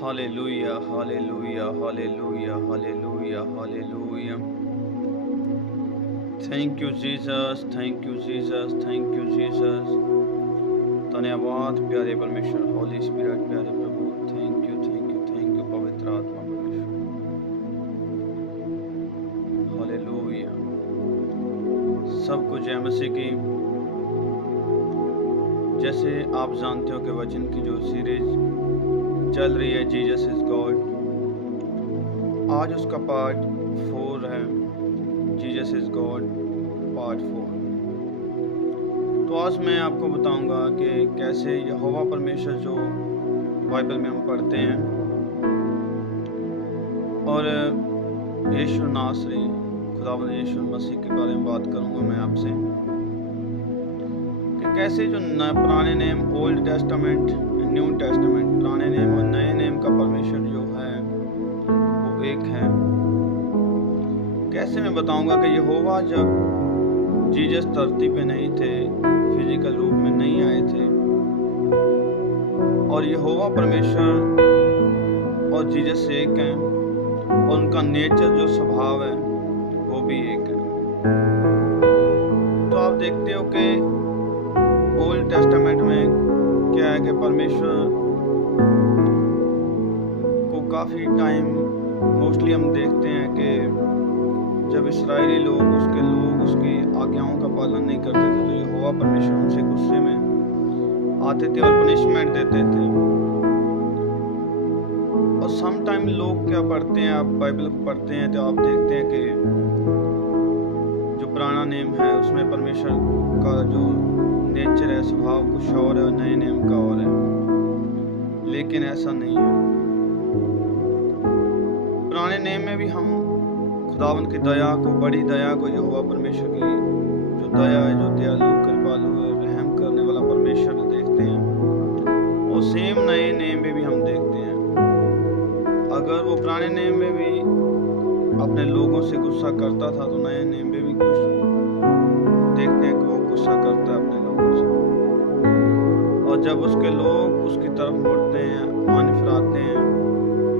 Hallelujah, hallelujah, hallelujah, hallelujah, hallelujah. Thank you, Jesus, thank you, Jesus, thank you, Jesus. धन्यवाद प्यारे परमेश्वर, Holi spirit प्यारे प्रभु, thank you पवित्र आत्मा परमेश्वर। हालेलुया। सबको जय मसीह की। जैसे आप जानते हो कि वचन की जो सीरीज चल रही है जीसस इज गॉड, आज उसका पार्ट 4 है, जीसस इज गॉड पार्ट 4। तो आज मैं आपको बताऊंगा कि कैसे यहोवा परमेश्वर जो बाइबल में हम पढ़ते हैं और यीशु नासरी खुदावंद यीशु मसीह के बारे में बात करूंगा मैं आपसे कि कैसे जो पुराने name old testament, new testament, पुराने नेम और नए नेम का परमेश्वर जो है वो एक है। कैसे मैं बताऊंगा कि यहोवा जब जीसस धरती पे नहीं थे, फिजिकल रूप में नहीं आए थे, और यहोवा परमेश्वर और जीसस एक हैं और उनका नेचर जो स्वभाव है वो भी एक है। तो आप देखते हो कि ओल्ड टेस्टामेंट में क्या है कि परमेश्वर को काफ़ी टाइम मोस्टली हम देखते हैं कि जब इस्राएली लोग उसकी आज्ञाओं का पालन नहीं करते थे तो यहोवा परमेश्वर उनसे गुस्से में आते थे और पनिशमेंट देते थे। और सम टाइम लोग क्या पढ़ते हैं, आप बाइबल को पढ़ते हैं तो आप देखते हैं कि जो पुराना नेम है उसमें परमेश्वर का जो नेचर है, स्वभाव कुछ और है और नए नेम का और है, लेकिन ऐसा नहीं है। पुराने नेम में भी हम खुदावंद की दया को, बड़ी दया को, यहोवा परमेश्वर की जो दया है, जो दयालु कृपालु है, रहम करने वाला परमेश्वर देखते हैं, और सेम नए नेम में भी हम देखते हैं। अगर वो पुराने नेम में भी अपने लोगों से गुस्सा करता था तो नए नेम में भी कुछ देखते हैं कि वो गुस्सा करता है अपने लोगों से, और जब उसके लोग उसकी तरफ मुड़ते हैं, मान फिराते हैं,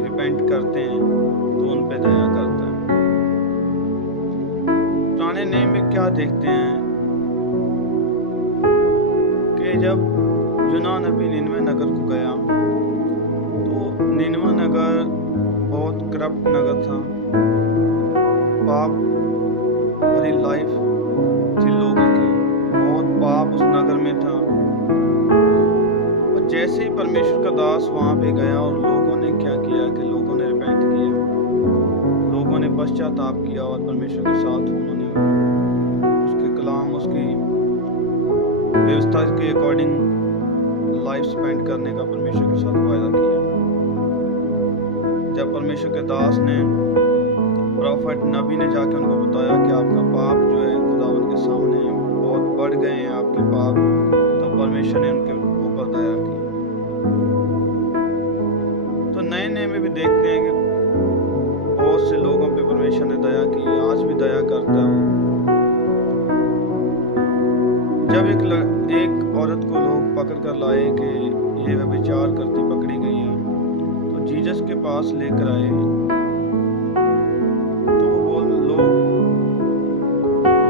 रिपेंट करते हैं तो उन पे दया करता है। पुराने नेम में क्या देखते हैं कि जब यूना नबी निनवे नगर को गया तो निनवे नगर बहुत करप्ट नगर था, पाप भरी लाइफ थी लोगों की, बहुत पाप उस नगर में था। और जैसे ही परमेश्वर का दास वहां पे गया और लोगों ने क्या किया कि लोगों ने रिपेंट किया, लोगों ने पश्चाताप किया और परमेश्वर के साथ उन्होंने उसके कलाम, उसकी व्यवस्था के अकॉर्डिंग लाइफ स्पेंड करने का परमेश्वर के साथ वायदा किया। जब परमेश्वर के दास ने, प्रॉफिट नबी ने जाके उनको बताया कि आपका पाप जो है खुदावंद के सामने बहुत बढ़ गए हैं आपके पाप, तो परमेश्वर ने उनके ऊपर दया की। तो नए नए में भी देखते हैं कि बहुत से लोगों पे परमेश्वर ने दया की, आज भी दया करता है। जब एक औरत को लोग पकड़ कर लाए कि ये व्यभिचार करती पकड़ी गई है, तो जीसस के पास लेकर आए, तो वो लोग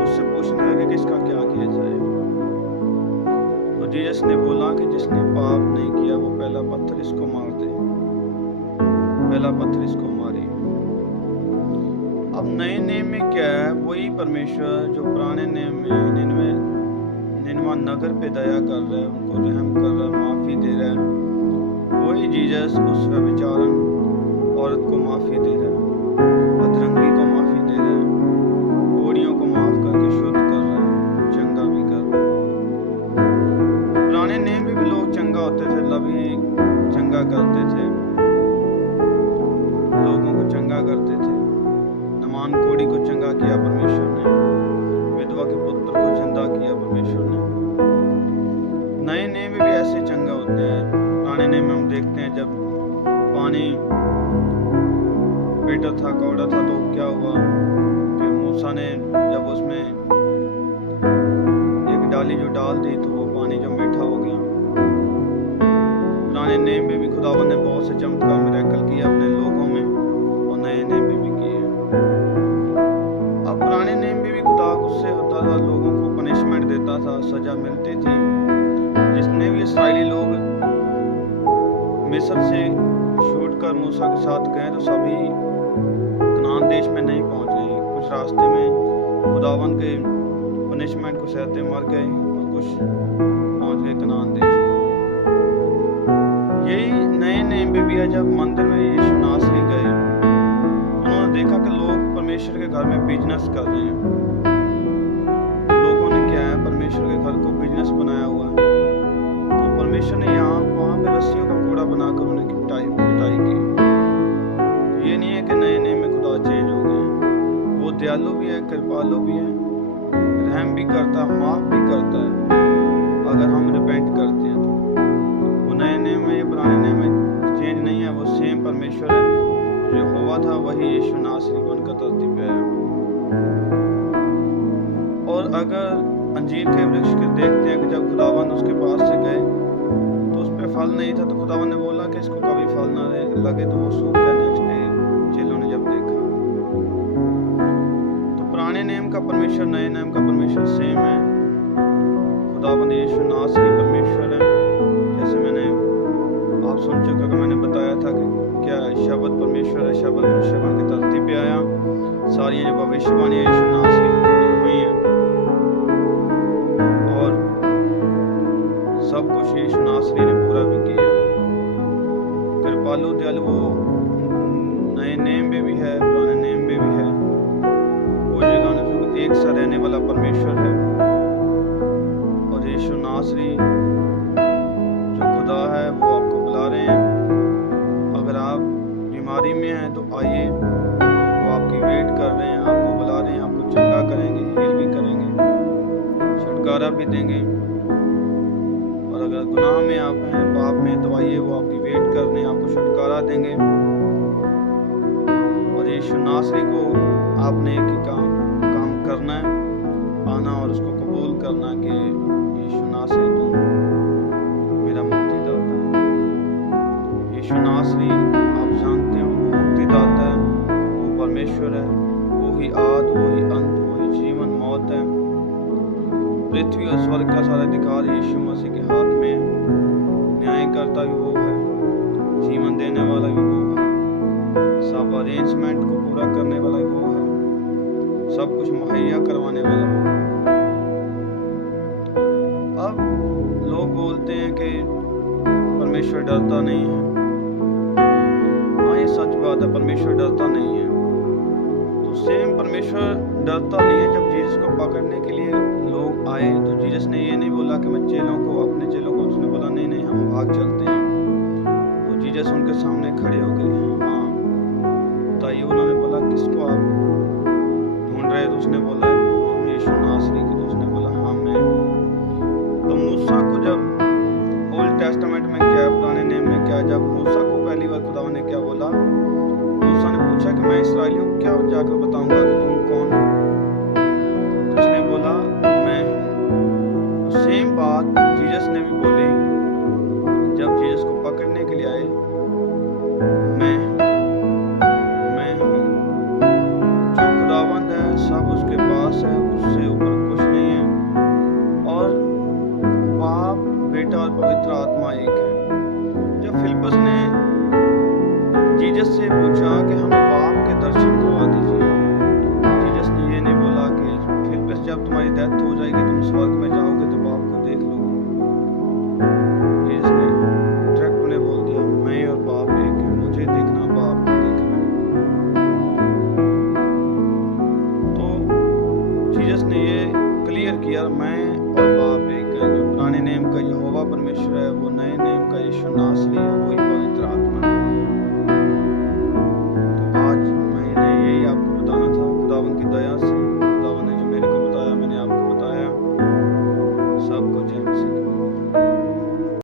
उससे पूछने लगे कि इसका क्या किया जाए। तो जीसस ने बोला कि जिसने पाप नहीं किया वो पहला पत्थर इसको मार दे, पहला पत्थर इसको मारे। अब नए नेम में क्या है, वही परमेश्वर जो पुराने नेम में निनवे नगर पे दया कर रहा है, उनको रहम कर रहा है, माफी दे रहा है, वही जीसस उस व्यभिचारन औरत को माफी दे रहा है, अधरंगी को माफी दे रहा है, कोड़ियों को माफ करके शुद्ध कर रहा है, चंगा भी कर रहा है। पुराने नेम में भी लोग चंगा होते थे, लवी चंगा करते थे, लोगों को चंगा करते थे। नमान कोड़ी को चंगा किया परमेश्वर ने, विधवा के पुत्र को जिंदा किया परमेश्वर ने। नए नेम में भी ऐसे चंगा होते हैं। पुराने नेम में हम देखते हैं जब पानी बेटर था, कौड़ा था, तो क्या हुआ कि मूसा ने जब उसमें एक डाली जो डाल दी तो वो पानी जो मीठा हो गया। पुराने नेम में भी खुदावन ने बहुत से चमत्कार मिरेकल किए अपने लोगों में, और नए नेम में भी किए। अब पुराने नेम में भी खुदा गुस्से होता था, लोगों को पनिशमेंट देता था, सजा मिलती थी। जितने भी इस्राएली लोग मिस्र से छूट कर मूसा के साथ गए तो सभी कनान देश में नहीं पहुंच गए। कुछ रास्ते में खुदावन के पनिशमेंट को सहते मर गए और कुछ पहुंच गए कनान देश में। यही नए नेम में भी है। जब मंदिर में यीशु नासरी गए, उन्होंने देखा कि लोग परमेश्वर के घर में बिजनेस कर रहे हैं। लोगों ने क्या है, परमेश्वर के घर को बिजनेस बनाया हुआ है। तो परमेश्वर ने यहाँ वहाँ पे रस्सियों का कूड़ा बनाकर उन्हें पिटाई की। तो ये नहीं है कि नए नेम में खुदा चेंज हो गए। वो दयालु भी है, कृपालु भी है, रहम भी करता है, माफ भी करता है अगर हम रिपेंट करते हैं तो। वो नए नेम में, ये पुराने नेम में चेंज नहीं है। वो सेम परमेश्वर है, जो हुआ था वही यीशु नासरी बनकर धरती पे है। और अगर अंजीर के वृक्ष के देखते हैं कि जब खुदावन उसके पास से गए तो उस पर फल नहीं था, तो खुदावन ने बोला कि इसको कभी फल ना लगे, तो वो सूख गया। नेक्स्ट डे चेलों ने जब देखा। तो पुराने नेम का परमेश्वर, नए नेम का परमेश्वर सेम है। खुदावन यीशु नासरी परमेश्वर है। जैसे मैंने आप सुन चुके हो, मैंने बताया था कि क्या शब्द परमेश्वर है, शब्द मनुष्य बन के धरती पे आया। सारी जो भविष्यवाणी यीशु नासरी में पूरी हुई है, और सब कुछ यीशु नासरी ने पूरा भी किया। कृपालु दयालु वो नए नेम में भी है, पुराने नेम में भी है। वो जगह में एक सा रहने वाला परमेश्वर है। और यीशु नासरी जो खुदा है वो आपको बुला रहे हैं। अगर आप बीमारी में हैं तो आइए, वो आपकी वेट कर रहे हैं, आपको बुला रहे हैं, आपको चंगा करेंगे, हील भी करेंगे, छुटकारा भी देंगे। और अगर गुनाह में आप हैं, पाप में, तो आइए, वो आपकी वेट कर रहे हैं, आपको छुटकारा देंगे। और यीशु नासरी को आपने एक ही काम करना है, आना और उसको कबूल करना कि यीशु नासरी तुम मेरा मुक्तिदाता है। यीशु नासरी आप जानते हो, वो मुक्तिदाता है, वो परमेश्वर है, वो ही आद, वो ही अंत, वो ही जीवन मौत है। पृथ्वी और स्वर्ग का सारा अधिकार यीशु मसीह के हाथ में है। न्याय करता भी वो है, जीवन देने वाला भी वो है, सब अरेंजमेंट को पूरा करने वाला भी वो है, सब कुछ मुहैया करवाने वाला वो है। अब लोग बोलते हैं कि परमेश्वर डरता नहीं है। हाँ, ये सच बात है, परमेश्वर डरता नहीं है। तो सेम परमेश्वर डरता नहीं है। जब जीसस को पकड़ने के लिए लोग आए तो जीसस ने ये नहीं बोला कि मैं अपने चेलों को, उसने बोला नहीं नहीं हम भाग चलते हैं। तो जीसस उनके सामने खड़े हो गए। हाँ बताइए, उन्होंने बोला किसको आप ढूंढ रहे? तो उसने बोला हम यीशु नासरी की। तो उसने बोला हाँ मैं। तो मूसा को जब ओल्ड टेस्टामेंट में क्या, पुराने नेम में क्या, जब मूसा को पहली बार खुदा ने क्या बोला, मूसा ने पूछा कि मैं इस्राएलियों को क्या जाकर बताऊंगा कि तुम कौन हो? तो उसने बोला मैं हूँ। सेम बात जीसस ने भी बोली जब जीसस को पकड़ने के लिए आए, मैं हूँ। जो खुदावंद है सब उसके पास है, उससे ऊपर कुछ नहीं है। और बाप, बेटा और पवित्र आत्मा एक है। जब फिलिप्पस ने जीसस से पूछा कि हमें बाप के दर्शन करवा दीजिए, जीसस ने ये नहीं बोला कि फिलिप्पस जब तुम्हारी डेथ हो जाएगी तुम स्वर्ग में जाओगे तो बाप को देख लोगे। जीसस ने डायरेक्ट उन्हें बोल दिया मैं और बाप एक है, मुझे देखना, बाप को देखना। तो जीसस ने ये क्लियर किया मैं और बाप एक है। जो पुराने नेम का यहोवा परमेश्वर है, वो नए नेम का यीशु नासरी है।